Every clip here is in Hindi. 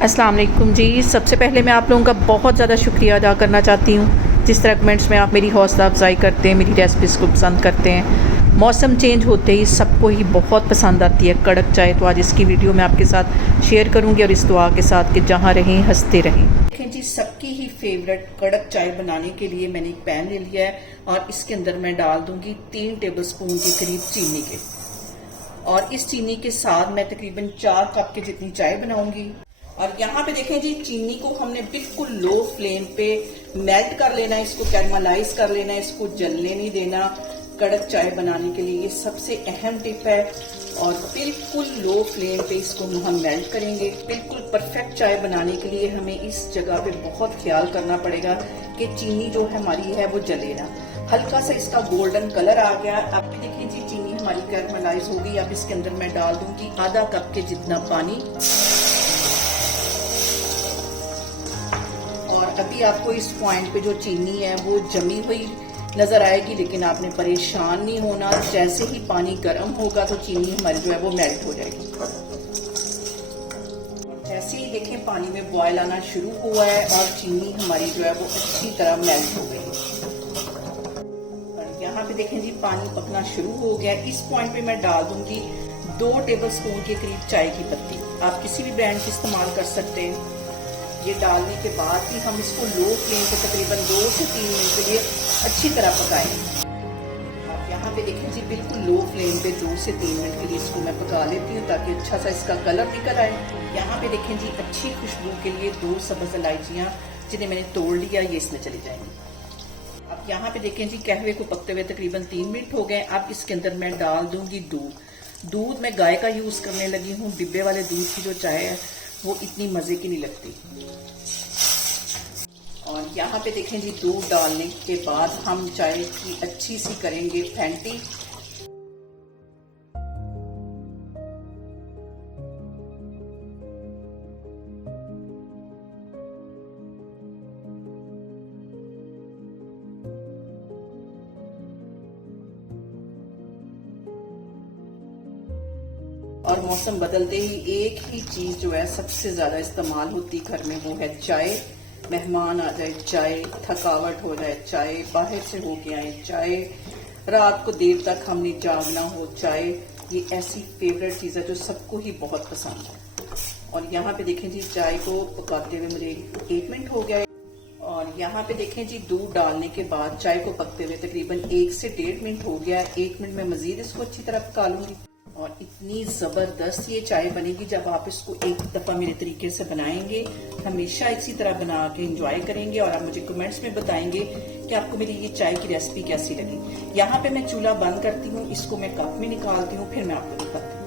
अस्सलाम वालेकुम जी। सबसे पहले मैं आप लोगों का बहुत ज़्यादा शुक्रिया अदा करना चाहती हूँ जिस तरह कमेंट्स में आप मेरी हौसला अफजाई करते हैं, मेरी रेसिपीज़ को पसंद करते हैं। मौसम चेंज होते ही सबको ही बहुत पसंद आती है कड़क चाय, तो आज इसकी वीडियो मैं आपके साथ शेयर करूँगी और इस दुआ के साथ कि जहाँ रहें हंसते रहें। देखें जी, सबकी ही फेवरेट कड़क चाय बनाने के लिए मैंने एक पैन ले लिया है और इसके अंदर मैं डाल दूँगी 3 टेबल स्पून के करीब चीनी के, और इस चीनी के साथ मैं तकरीबन 4 कप के जितनी चाय बनाऊंगी। और यहाँ पे देखें जी, चीनी को हमने बिल्कुल लो फ्लेम पे मेल्ट कर लेना है, इसको कैरमलाइज कर लेना है, इसको जलने नहीं देना। कड़क चाय बनाने के लिए ये सबसे अहम टिप है। और बिल्कुल लो फ्लेम पे इसको हम मेल्ट करेंगे। बिल्कुल परफेक्ट चाय बनाने के लिए हमें इस जगह पे बहुत ख्याल करना पड़ेगा कि चीनी जो हमारी है वो जले ना। हल्का सा इसका गोल्डन कलर आ गया। अब देखिए जी, चीनी हमारी कैरमलाइज हो गई। अब इसके अंदर मैं डाल दूंगी आधा कप के जितना पानी। और अभी आपको इस पॉइंट पे जो चीनी है वो जमी हुई नजर आएगी, लेकिन आपने परेशान नहीं होना। जैसे ही पानी गर्म होगा तो चीनी हमारी जो है वो मेल्ट हो जाएगी। जैसे ही देखें पानी में बॉयल आना शुरू हुआ है और चीनी हमारी जो है वो अच्छी तरह मेल्ट हो गई। और यहाँ पे देखें जी, पानी पकना शुरू हो गया। इस पॉइंट पे मैं डाल दूंगी 2 टेबल स्पून के करीब चाय की पत्ती। आप किसी भी ब्रांड की इस्तेमाल कर सकते हैं। ये डालने के बाद ही हम इसको लो फ्लेम पे तकरीबन 2 से 3 मिनट के लिए अच्छी तरह पकाएंगे। आप यहाँ पे देखें जी, बिल्कुल लो फ्लेम पे 2 से 3 मिनट के लिए इसको मैं पका लेती हूँ ताकि अच्छा सा इसका कलर निकल आए। यहाँ पे देखें जी, अच्छी खुशबू के लिए 2 सब्ज इलायचियाँ जिन्हें मैंने तोड़ लिया, ये इसमें चली जाएंगी। अब यहाँ पे देखें जी, कहवे को पकते हुए तकरीबन 3 मिनट हो गए। अब इसके अंदर मैं डाल दूंगी दूध मैं गाय का यूज करने लगी हूँ। डिब्बे वाले दूध की जो चाय है वो इतनी मजे की नहीं लगती। और यहाँ पे देखें जी, दूध डालने के बाद हम चाय की अच्छी सी करेंगे फेंटी। और मौसम बदलते ही एक ही चीज जो है सबसे ज्यादा इस्तेमाल होती घर में, वो है चाय। मेहमान आ जाए चाय, थकावट हो जाए चाय, बाहर से होके आए चाय, रात को देर तक हमने जागना हो चाय। ये ऐसी फेवरेट चीज है जो सबको ही बहुत पसंद है। और यहाँ पे देखें जी, चाय को पकाते हुए मुझे 1 मिनट हो गया है। और यहाँ पे देखें जी, दूध डालने के बाद चाय को पकते हुए तकरीबन 1 से 1.5 मिनट हो गया है। 1 मिनट में मजीद इसको अच्छी तरह पका लूंगी। और इतनी जबरदस्त ये चाय बनेगी जब आप इसको एक दफा मेरे तरीके से बनाएंगे। हमेशा इसी तरह बना के एंजॉय करेंगे और आप मुझे कमेंट्स में बताएंगे कि आपको मेरी ये चाय की रेसिपी कैसी लगी। यहाँ पे मैं चूल्हा बंद करती हूँ, इसको मैं कप में निकालती हूँ, फिर मैं आपको दिखाती हूँ।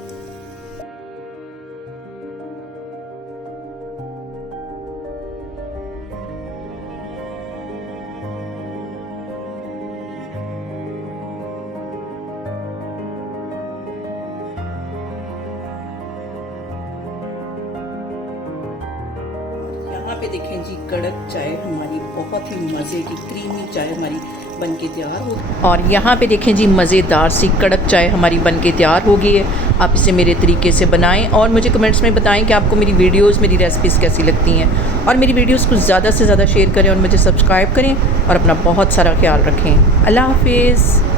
यहाँ पे देखें जी, कड़क चाय हमारी बहुत ही मजे की क्रीमी चाय हमारी बनके तैयार हो। और यहाँ पे देखें जी, मज़ेदार सी कड़क चाय हमारी बनके तैयार हो गई है। आप इसे मेरे तरीके से बनाएं और मुझे कमेंट्स में बताएं कि आपको मेरी वीडियोस, मेरी रेसिपीज़ कैसी लगती हैं। और मेरी वीडियोस को ज़्यादा से ज़्यादा शेयर करें और मुझे सब्सक्राइब करें और अपना बहुत सारा ख्याल रखें। अल्लाह हाफिज़।